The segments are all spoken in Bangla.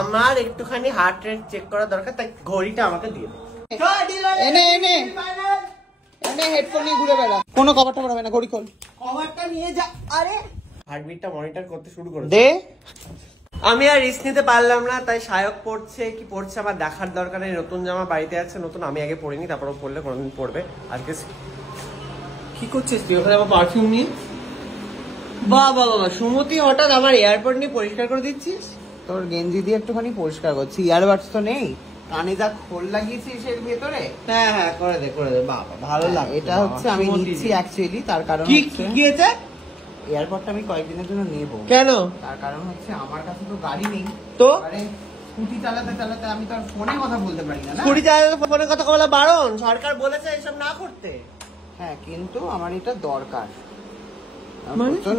আমার একটুখানি হার্ট রেট চেক করা দরকার, তাই ঘড়িটা আমাকে দিয়ে দে। এনে এনে এনে হেডফোন নিয়ে ঘুরে বেড়া, কোনো কভারটা পড়াবে না, ঘড়ি খোল, কভারটা নিয়ে যা। আরে হার্টবিটটা মনিটর করতে শুরু করে দে। আমি আর রিস্ক নিতে পারলাম না, তাই সায়ক পড়ছে কি পড়ছে আমার দেখার দরকার নেই। নতুন জামা বাড়িতে আছে, নতুন, আমি আগে পড়িনি, তারপর পড়লে কোনোদিন পড়বে। আজকে কি করছিস তুই ওখানে আমার পারফিউম নিয়ে? বাবা বাবা, সুমতি হঠাৎ আমার এয়ারপোর্ট নিয়ে পরিষ্কার করে দিচ্ছিস? তোর গেঞ্জি দিয়ে একটুখানি পরিষ্কার করছি, ইয়ারবাডস তো নেই, কানে যা খোল লাগিয়েছিস এর ভেতরে। হ্যাঁ হ্যাঁ, করে দে করে দে। বাবা ভালো লাগে। এটা হচ্ছে আমি নিচ্ছি অ্যাকচুয়ালি, তার কারণ কি কি হয়েছে? এয়ারপোর্টটা আমি কয়েকদিনের জন্য নেব। কেন? তার কারণ হচ্ছে আমার কাছে তো গাড়ি নেই, তো স্কুটি চালাতে চালাতে আমি তো আর ফোনে কথা বলতে পারি না। স্কুটি চালাতে ফোনে কথা বলা বারণ, সরকার বলেছে এসব না করতে। হ্যাঁ, কিন্তু আমার এটা দরকার,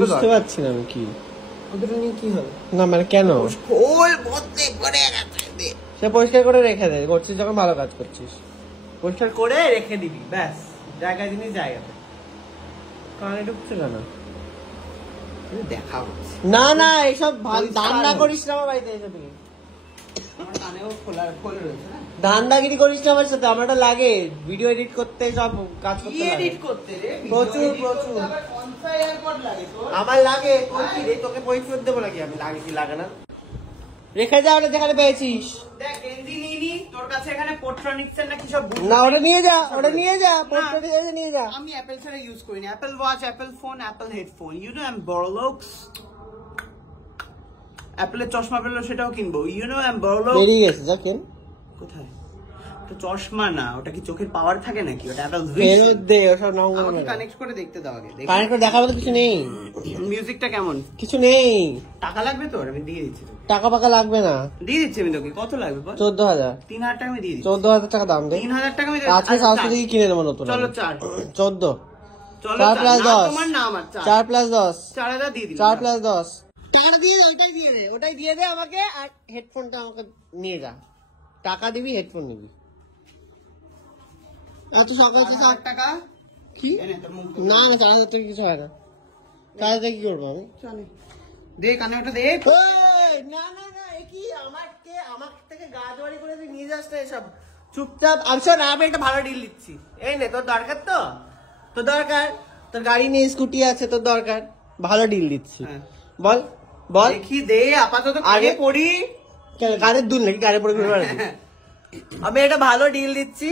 বুঝতে পারছি না আমি কি ওদের নিয়ে কি হবে। না মানে কেন? খোল ভর্তি করে গেছে, সে পরিষ্কার করে রেখে দে, করছিস যখন ভালো কাজ করছিস, পরিষ্কার করে রেখে দিবি ব্যাস, জায়গায় জিনিস জায়গাতে। কানে ঢুকছে কেন? দেখা হচ্ছে না না, এইসব দান না করিস না আমার বাড়িতে এসে। তুই আমার কানেও খোলা খোল রয়েছে না, ধান্দাগিরি করিস না আমার সাথে। আমারটা লাগে ভিডিও এডিট করতে, সব কাজ করতে লাগে। এডিট করতে রে প্রচুর প্রচুর আমার লাগে। তোর কি রে, তোকে পরিচয় দেবো নাকি আমি? লাগে কি লাগে না? রেখে যা ওটা যেখানে পেয়েছিস। দেখ গেঞ্জি নিয়ে নি, তোর কাছে এখানে পোট্রনিক্সের না কি সব না, ওটা নিয়ে যা, ওটা নিয়ে যা, পোস্টার নিয়ে যা। আমি অ্যাপল ছাড়া ইউজ করি না, Apple watch, Apple phone, Apple headphone, you know I am বড়লোকস। অ্যাপলের চশমা পেলো সেটাও কিনবো, ইউ নো আই এম বড়লোক। বেরিয়ে গেছে, যা কেন। কোথায়? তো চশমা না, ওটা কি চোখের পাওয়ার থাকে নাকি? ওটা অ্যাপল ফেরত দে ওসব নম্বর। আমাকে কানেক্ট করে দেখতে দাও আগে। কানেক্ট করে দেখার মতো কিছু নেই। মিউজিকটা কেমন? কিছু নেই। টাকা লাগবে তোর? আমি দিয়ে দিচ্ছি তোকে। টাকা পাকা লাগবে না, দিয়ে দিচ্ছি আমি তোকে। কত লাগবে বল? 14,000। 3,000 টাকা আমি দিয়ে দিচ্ছি। 14,000 টাকা দাম দে। 3,000 টাকা আমি আজকে সাউথ থেকে কিনে দেবো নতুন। চলো 4। 14। চলো 4 প্লাস 10। তোমার না আমার 4 প্লাস 10। 4,000 দিয়ে দিলাম। 4 প্লাস 10। টাকা দিয়ে দে, ওইটাই দিয়ে দে, ওটাই দিয়ে দে আমাকে। আর হেডফোনটা আমাকে নিয়ে যা। টাকা দিবি, হেডফোন নিবি। এত সকাল 8,000 টাকা কি? এনে তোর মুখ না না, 4,000 টাকা কিছু হয় না। 4,000 কি করবো আমি? চলে দে, কানে ওটা দে। না না না, কি আমার থেকে গাজওয়ারি করে তুই নিয়ে যাস না এসব। চুপচাপ আমি একটা ভালো ডিল দিচ্ছি। এই নে, তোর দরকার তো? তোর দরকার, তোর গাড়ি নেই, স্কুটি আছে, তোর দরকার, ভালো ডিল দিচ্ছি। বল বল। দেখি দে, আপাতত আগে পড়ি। গাড়ির দুল নাকি? গাড়ি পরে ঘুরে বেড়াবি? আমি একটা ভালো ডিল দিচ্ছি।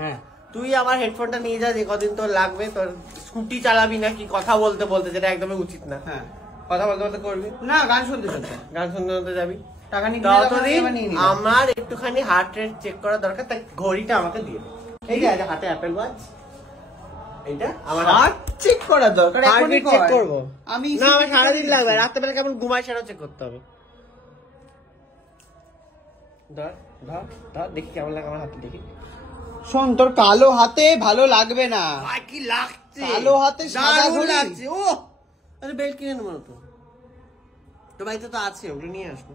হ্যাঁ, তুই আমার হেডফোনটা নিয়ে যা, যে কদিন তোর লাগবে। তোর স্কুটি চালাবি নাকি কথা বলতে বলতে, যেটা একদমই উচিত না। হ্যাঁ, কথা বলতে বলতে করবি না গান শুনতে শুনতে। গান শুনতে শুনতে যাবি। টাকা নিয়ে ততদিন আমার একটুখানি হার্ট রেট চেক করা দরকার, তাই ঘড়িটা আমাকে দিয়ে দে। এই যে হাতে অ্যাপল ওয়াচ, এইটা আমার হার্ট চেক করা দরকার। হার্টবিট চেক করবো আমি না, আমার সারাদিন লাগবে। রাত্রেবেলা কেমন ঘুমায় সেটাও চেক করতে হবে। ধর ধর ধর, দেখি কেমন লাগে আমার হাতে, দেখি। শোন, তোর কালো হাতে ভালো লাগবে না। কি লাগছে কালো হাতে সাদা ঘড়ি লাগছে। ও আরে, বেল্ট কিনে নেবো না তো? তো বাড়িতে তো আছে, ওটা নিয়ে আসবো।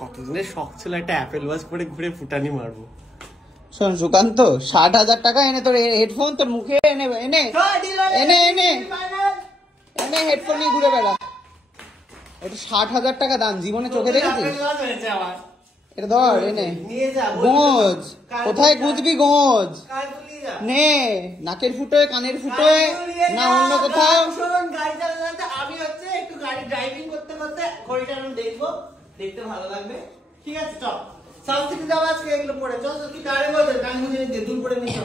কতদিনের শখ ছিল একটা অ্যাপেল ওয়াচ পরে ঘুরে ফুটানি মারবো। শোন সুকান্ত, 60,000 টাকা এনে তোর হেডফোন তোর মুখে এনে এনে এনে এনে এনে হেডফোন নিয়ে ঘুরে বেড়া। এটা 60,000 টাকা দাম, জীবনে চোখে দেখেছিস? এটা ধর, এনে গোঁজ। কোথায় গুঁজবি গোঁজ? নে, নাকের ফুটোয়, কানের ফুটোয়, না অন্য কোথাও। আমি হচ্ছে একটু গাড়ি ড্রাইভিং করতে করতে ঘড়িটা আমি দেখবো, দেখতে ভালো লাগবে। ঠিক আছে, চল সাউথ সিটি যাবো আজকে। এগুলো পরে চল, তুই কারে বলছিস? গান বুঝে নিতে দূর করে নিস।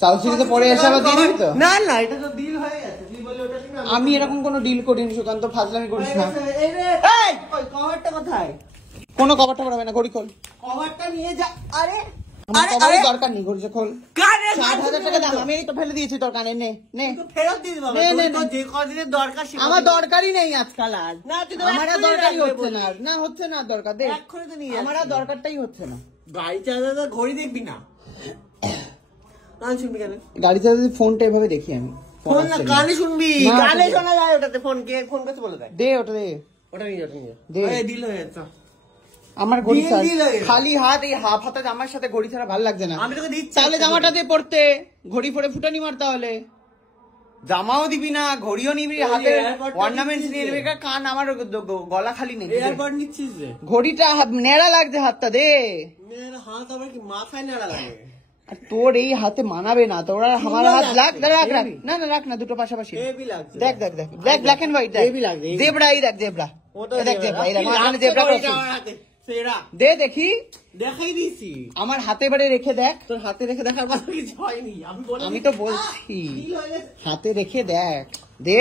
সাউথ সিটিতে পরে এসে আবার দিয়ে দিবি তো? না না, এটা তো ডিল হয়ে গেছে। তুই বলি ওটা ঠিক না। আমি এরকম কোনো ডিল করিনি সুকান্ত, ফাজলামি করিস না। এই কভারটা কোথায়? কোনো কভারটা পড়াবে না, ঘড়ি খোল। কভারটা নিয়ে যা। আরে আমার দরকার নেই, ঘড়ি খোল। কানে 60,000 টাকা দাম, আমি তো ফেলে দিয়েছি তোর কানে। নে নে, ফেরত দিয়ে দিবো। যে কদিনের দরকার আমার দরকারই নেই আজকাল। আর না, তুই আমার আর দরকারই হচ্ছে না। না হচ্ছে না দরকার, দেখ এক্ষুনি তো নিয়ে আমার আর দরকারটাই হচ্ছে না। গাড়ি চালাতে ঘড়ি দেখবি না? গান শুনবি কেন? গাড়ি চালাতে ফোনটা এভাবে দেখি আমি। ফোন না, কানে শুনবি। না, কানে ওটা শোনা যায়। ওটাতে ফোন কে ফোন করছে বলে দেয়। দে ওটা, দে ওটা নিয়ে যা, ওটা নিয়ে দে। যা। ডিল হয়ে যাচ্ছে। আমার ঘড়ি ছাড়া ডিল হয়ে গেছে। খালি হাত, এই হাফ হাতে জামার সাথে ঘড়ি ছাড়া ভালো লাগছে না। আমি তোকে দিচ্ছি। তাহলে জামাটা দিয়ে পড়তে, ঘড়ি পরে ফুটানি মার তাহলে। জামাও দিবি না, ঘড়িও নিবি, হাতে অর্নামেন্টস নিয়ে নিবি, কান আমার গলা খালি নেই। এয়ারপড নিচ্ছিস রে? ঘড়িটা নেড়া লাগছে, হাতটা দে। হাত আবার কি মাথায় নেড়া লাগে? আর তোর এই হাতে মানাবে না, তোর আর আমার হাত রাখ রাখ রাখ, না না রাখ না, দুটো পাশাপাশি দেখ দেখ দেখ দেখ, ব্ল্যাক এন্ড হোয়াইট দেখ, জেব্রা, এই দেখ জেব্রা, দেখ জেব্রা, এই মাঝখানে জেব্রা দে দেখি, দেখাই দিছি আমার হাতে বারে রেখে দেখ। তোর হাতে রেখে দেখার পর কিছু হয়নি, আমি তো বলছি হাতে রেখে দেখ, দে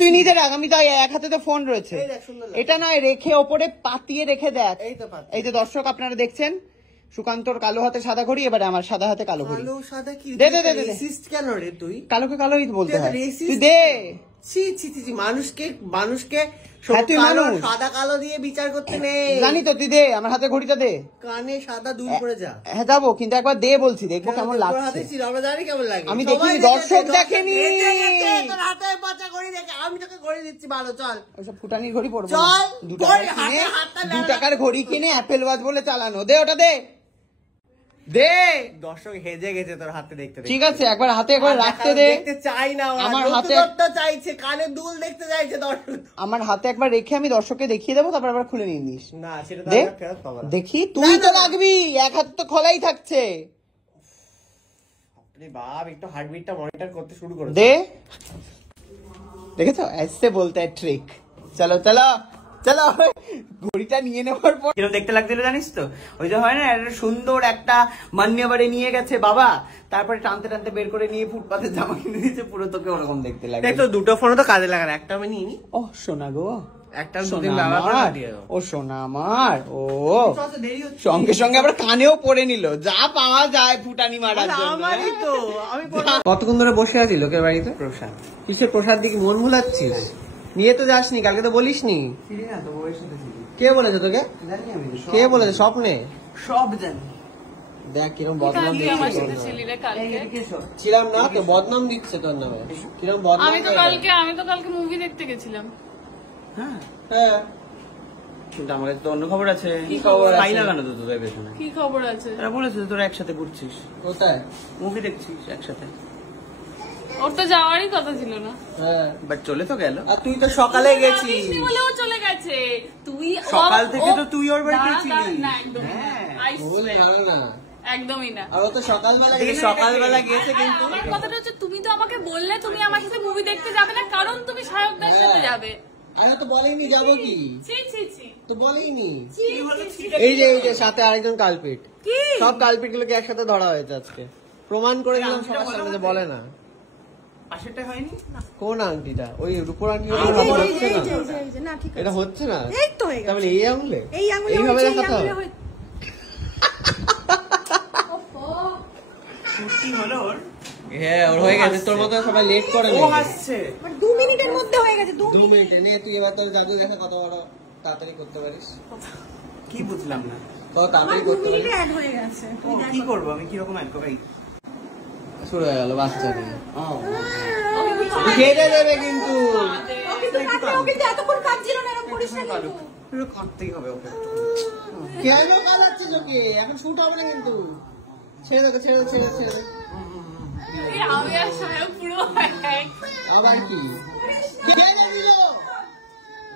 তুই নিজে রাখ, আমি তো এক হাতে তো ফোন রয়েছে, এটা নয় রেখে ওপরে পাতিয়ে রেখে দেখ। এই যে দর্শক আপনারা দেখছেন, সুকান্তর কালো হাতে সাদা ঘড়ি, এবারে আমার সাদা হাতে কালো ঘড়ি। দে দে দে দে, কেন রে তুই? কালোকে কালোই বলতে হয়, তুই দে। মানুষকে সাদা কালো দিয়ে বিচার করতে নেই, জানি তো, তুই দে আমার হাতে ঘড়িটা দে। কানে সাদা দুল করে যা। হ্যাঁ যাবো, কিন্তু একবার দে বলছি, দেখবো কেমন লাগছে। আমরা জানি কেমন লাগে, আমি দেখিনি, দর্শক দেখেনি। তোর হাতে বাচ্চা ঘড়ি দেখে আমি তোকে ঘড়ি দিচ্ছি, ভালো চল। ওইসব ফুটানির ঘড়ি পড়বো, চল 2 টাকার ঘড়ি কিনে অ্যাপেল ওয়াচ বলে চালানো, দে ওটা দে দে। দর্শক হেজে গেছে তোর হাতে দেখতে। ঠিক আছে, একবার হাতে একবার রাখতে দে। দেখতে চাই না, আমার হাতে চাইছে, কানে দুল দেখতে চাইছে দর্শক। আমার হাতে একবার রেখে আমি দর্শককে দেখিয়ে দেবো, তারপর আবার খুলে নিয়ে নিস। না সেটা দেখি, তুই তো রাখবি, এক হাত তো খোলাই থাকছে। আপনি বাপ একটু হার্টবিটটা মনিটর করতে শুরু করে দে, দেখেছো ऐसे बोलता है ट्रिक। চলো চলো চলো, ঘড়িটা নিয়ে নেওয়ার পর কিরকম দেখতে লাগছিল জানিস তো? ওই যে হয় না, একটা সুন্দর একটা মান্যবারে নিয়ে গেছে বাবা, তারপরে টানতে টানতে বের করে নিয়ে ফুটপাতে জামা কিনে দিয়েছে, পুরো তোকে ওরকম দেখতে লাগে। তো দুটো ফোনে তো কাজে লাগার, একটা আমি নিই। ও সোনা গো, একটা দুদিন ব্যবহার করে দিয়ে দাও। ও সোনা আমার, ও সঙ্গে সঙ্গে আবার কানেও পড়ে নিল, যা পাওয়া যায় ফুটানি মারার জন্য। কতক্ষণ ধরে বসে আছি লোকের বাড়িতে? প্রসাদ কিসের প্রসাদ দিকে মন ভুলাচ্ছিস? নিয়ে তো যাসনি, কালকে তো বলিসনি। কে বলেছে তোকে? কে বলেছে? স্বপ্নে সব জানি। দেখ কিরকম বদনাম ছিলাম না তো, বদনাম দিচ্ছে তোর নামে, কিরকম বদনাম। আমি তো কালকে মুভি দেখতে গেছিলাম। হ্যাঁ হ্যাঁ, কিন্তু আমার কাছে তো অন্য খবর আছে। কি খবর আছে? তাই লাগানো তো তোদের পেছনে। কি খবর আছে? তারা বলেছে তোরা একসাথে ঘুরছিস, কোথায় মুভি দেখছিস একসাথে। ওর তো যাওয়ারই কথা ছিল না। হ্যাঁ, বাট চলে তো গেল। আর তুই তো সকালে গেছিস। বৃষ্টি বলেও চলে গেছে। তুই সকাল থেকে তো তুই ওর বাড়িতে না, ছিলিস। না, একদমই না। I ভুল swear, জানো না, একদমই না। আর ও তো সকালবেলা সকালবেলা গেছে, কিন্তু আমার কথাটা হচ্ছে, তুমি তো আমাকে বললে তুমি আমার সাথে মুভি দেখতে যাবে না, কারণ তুমি সায়কদার সাথে যাবে। আরে তো বলেইনি যাবো কি, ছি ছি ছি তো বলেইনি। ছি, ছি, ছি। এই যে সাথে আরেকজন কালপিট, কি? সব কালপিট গুলোকে একসাথে ধরা হয়েছে আজকে, প্রমাণ করে দিলাম সবার সামনে যে বলে না। পাশেরটা হয়নি। কোন আংটিটা? ওই রূপোর আংটি হচ্ছে না, এটা হচ্ছে না। তাহলে এই আঙুলে এইভাবে দেখাতে হবে। কি হলো ওর? হ্যাঁ, ওর হয়ে গেছে। তোর মতো সবাই লেট করে ও হাসছে। 2 মিনিটের মধ্যে হয়ে গেছে। 2 মিনিটে নে, তুই এবার তোর জাদু দেখা কত বড় তাড়াতাড়ি করতে পারিস। কি বুঝলাম না। কত তাড়াতাড়ি করতে পারিস। অ্যাড হয়ে গেছে। ও কি করবো আমি, কিরকম অ্যাড করাই? শুরু হয়ে গেল বাচ্চা নিয়ে। খেতে দেবে কিন্তু, ওকে এতক্ষণ কাজ ছিল না, এরকম করিস না কিন্তু। পুরো কাটতেই হবে ওকে। কেন কালাচ্ছিস ওকে? এখন শুট হবে না কিন্তু। ছেড়ে দে, ছেড়ে দে, ছেড়ে দে, ছেড়ে দে। এই আমি আর সায়ক পুরো এক। আবার কি খেয়ে দিল?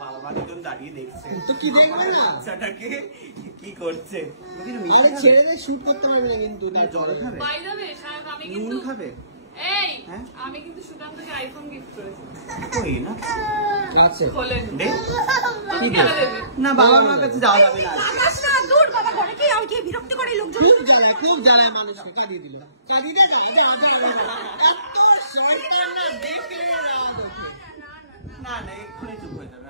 বাবা দুজন দাঁড়িয়ে দেখছে তো কি দেখবে না বাচ্চাটাকে কি করছে। আরে ছেড়ে দে, শুট করতে পারবে না কিন্তু। জল খাবে, বাই দ্য ওয়ে সায়ক, আমি নুন কিন্তু খাবে। এই হ্যাঁ? আমি কিন্তু সুকান্তকে আইফোন গিফট করেছি। কই না আছে খোলেন। দে। তুমি কেন দেবে? না বাবা মার কাছে যাওয়া যাবে না। আকাশ না, দূর বাবা, ঘরে কি আর কি বিরক্ত করে লোকজন। খুব জ্বালায় মানুষকে। কাঁদিয়ে দিল, কাঁদিয়ে দে না, এত শয়তান না, দেখলে না না এক্ষুনি চুপ হয়ে যাবে।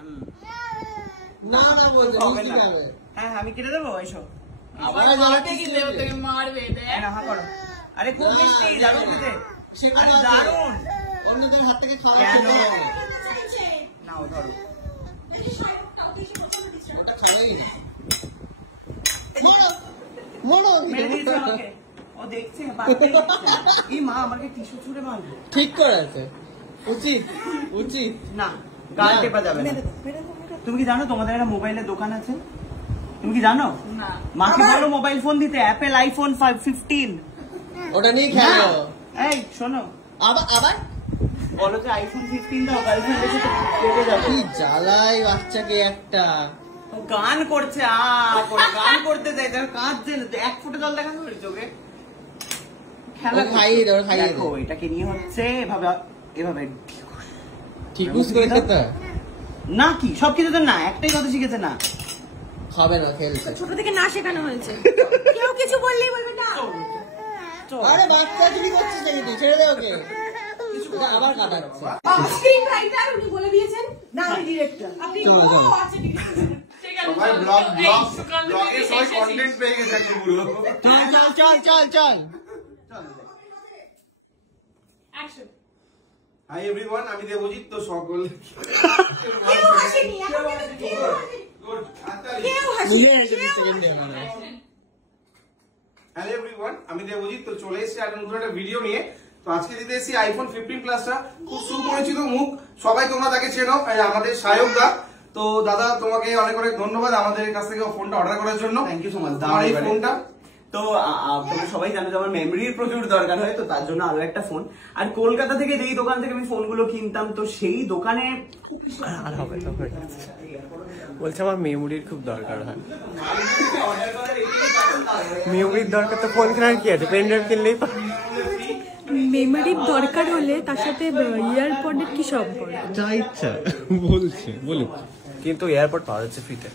না না বলছে হবে না। হ্যাঁ আমি কেটে দেবো, এসো। আবার আবার মারতে গেলে ও তোকে মারবে, দেখ। না হা করো। আরে খুব মিষ্টি, দারুণ খেতে। সেখানে আরে দারুণ। অন্যদের হাত থেকে খাওয়া কেন? খেতে হয়। নাও ধরো। ওটা খাওয়াই না। মোড়ো মেরে দিয়েছে আমাকে। ও দেখছে, বাচ্চাই দেখছে। এই মা আমাকে টিস্যু ছুঁড়ে মারবে। ঠিক করে আছে, উচিত উচিত না, গাল টেপা যাবে না। তুমি কি জানো তোমাদের একটা মোবাইলের দোকান আছে? তুমি কি জানো? না। মাকে বলো মোবাইল ফোন দিতে, অ্যাপেল আইফোন 15। ওটা নিয়ে খেলো। এই শোনো, আবার আবার বলো যে আইফোন 15 দাও, গার্লফ্রেন্ড এসে তো কেটে যাবে। কি জ্বালাই বাচ্চাকে একটা। গান করছে, গান করতে যায়, তার কাঁদছে, এক ফুটে জল দেখানো হয়েছে ওকে। খেলা খাইয়ে দাও, খাইয়ে দেখো দাও। এটাকে নিয়ে হচ্ছে এভাবে এভাবে ঠিক বুঝ করে খেতে না, কি সব কিছু তো না, একটাই কথা শিখেছে না, খাবে না, খেলছে। ছোট থেকে না শেখানো হয়েছে, কেউ কিছু বললেই বলবে না। আরে বাচ্চা তুমি করছিস নাকি? তুই ছেড়ে দে ওকে, আবার কাটাচ্ছে। স্ক্রিন রাইটার উনি বলে দিয়েছেন, না আমি ডিরেক্টর। আপনি ও আচ্ছা ঠিক আছে। সবাই ব্লগে সবাই কন্টেন্ট পেয়ে গেছে এখন পুরো। চল অ্যাকশন। হাই এভরিওয়ান, আমি দেবজিৎ। তো সকল কেউ হাসেনি, এখন কিন্তু কেউ হাসেনি। কেউ হাসেনি, হ্যালো এভরিওয়ান, আমি দেবজিৎ। তো চলে এসেছি আর নতুন একটা ভিডিও নিয়ে। তো আজকে দিতে এসেছি আইফোন 15 প্লাসটা। খুব সুপরিচিত মুখ, সবাই তোমরা তাকে চেনো, আমাদের সায়ক দা। তো দাদা তোমাকে অনেক অনেক ধন্যবাদ আমাদের কাছ থেকে ফোনটা অর্ডার করার জন্য। Thank you so much. আমার এই ফোনটা তো তোমরা সবাই জানো যে আমার মেমোরির প্রচুর দরকার হয়, তো তার জন্য আরো একটা ফোন। আর কলকাতা থেকে যেই দোকান থেকে আমি ফোনগুলো কিনতাম, তো সেই দোকানে আর হবে তো বলছে আমার মেমোরির খুব দরকার হয়। মেমোরির দরকার তো ফোন কেনার কি আছে, পেন ড্রাইভ কিনলেই মেমোরির দরকার হলে তার সাথে ইয়ারপডের কি সম্পর্ক? যা ইচ্ছা বলছে বলুক। কিন্তু এয়ারপোর্ট পাওয়া যাচ্ছে ফ্রিতে।